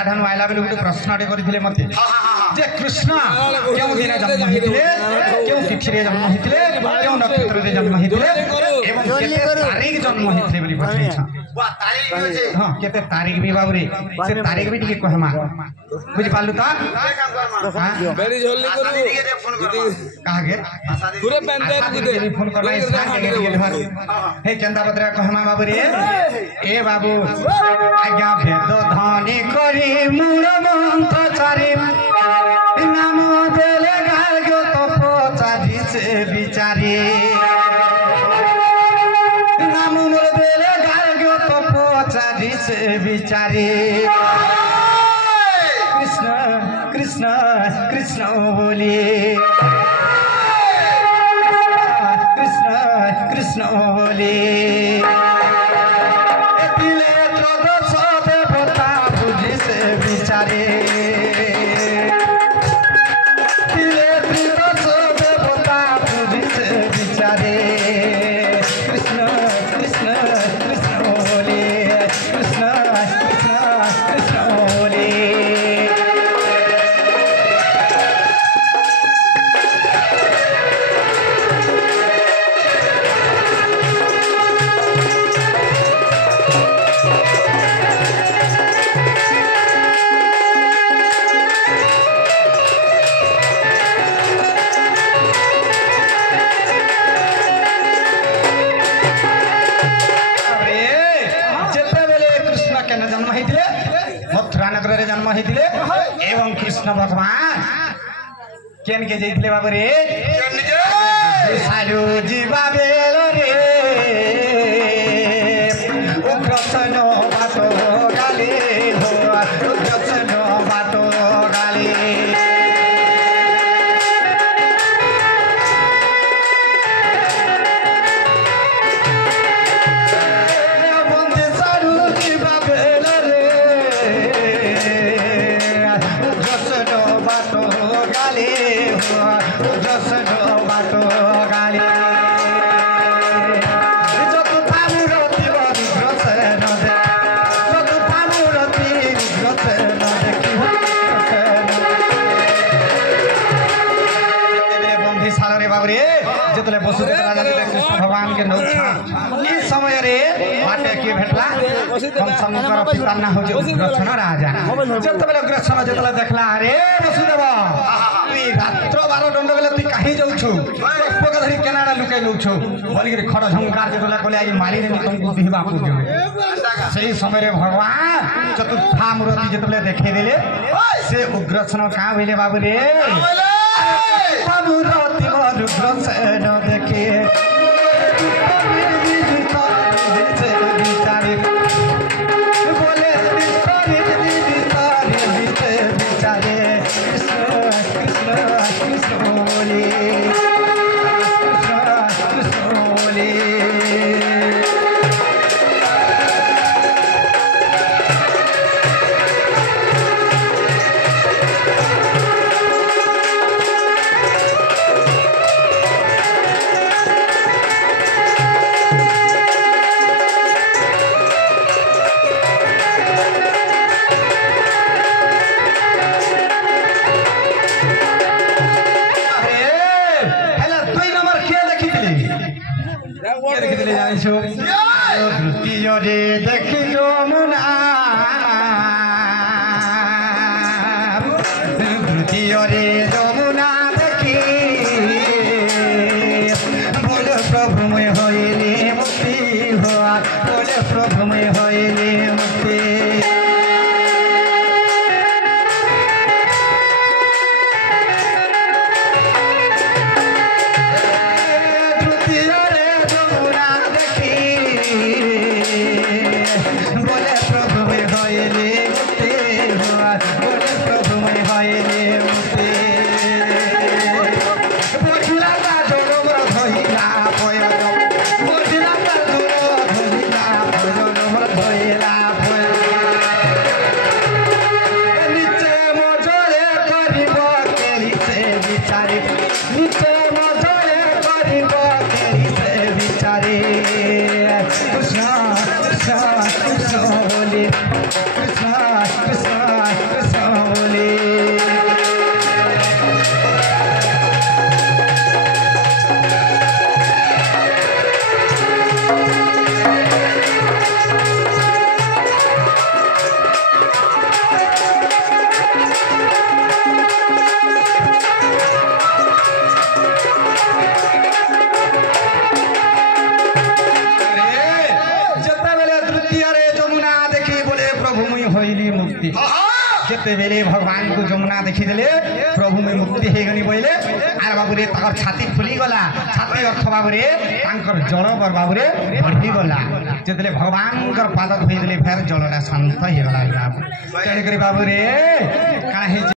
ताठानु आइला बेले गुटे प्रश्नटे गरिथिले मते जे कृष्ण केउ दिन जन्म हिथिले केउ तिथि रे जन्म हिथिले केउ नक्षत्र रे जन्म हिथिले एवं केते तारिख जन्म हिथिले बलि पछै छ वा तारिख होचे हां केते तारिख भी बाबुरे से तारिख भी ठीक कहमा बुझि पालु त बेरी झोल नहीं करू दीदी के फोन कर कहा के पूरे पंचायत को दे फोन करला घर हे चंदा बद्रा कहमा बाबू रे ए बाबू आज्ञा भेद धनी करी मूल मंत्र चारि नाम देले गार्ग्यो तप चारि से विचारी नाम मोर देले गार्ग्यो तप चारि से विचारी कृष्ण कृष्ण कृष्ण बोले कृष्ण कृष्ण बोले दिले त्रयोदश देवता बुद्धि से विचारे दिले त्रयोदश देवता बुद्धि से विचारे कृष्ण कृष्ण कृष्ण बोले कृष्ण कृष्ण कृष्ण बोले जन्म होइतिले एवं कृष्ण भगवान केन के जइतिले बाबू रे सालू जीवा बेल रे उग्रसन बाटो गाले हो उग्रसन बाटो गाले वसुदेव राजा कृष्ण भगवान के नौथा इस समय रे बाटे के भेटला हम शंकर पिता ना हो उग्रसेन राजा जतबेले उग्रसेन जतला देखला अरे वसुदेव तू रात्र 12 दंड बेले तू काहे जाउ छु पुष्पक धरि केनाडा लुकाइ लउ छु बोली के खड़ झंकार जतला कोले आज मारी रे तुमको बिहबा को देबे सही समय रे भगवान चतुर्था मूर्ति जतबेले देखे देले से उग्रसेन का भइले बाबू रे मूर्ति उग्रसेन देखे बोले कृष्ण कृष्ण कृष्ण बोले कृष्ण बोले प्रभु में जिते बेले भगवान को जमुना देखीदे प्रभु में मुक्ति हो गनी बोले आर बाबू रे ताकर छाती फुली गला छाती अर्थ बाबू रे तांकर जल पर बाबू रे बढ़ी गला जिते भगवान पाद धोईदे फेर जलटा शांत हो गला तेणुक बाबू रे काहे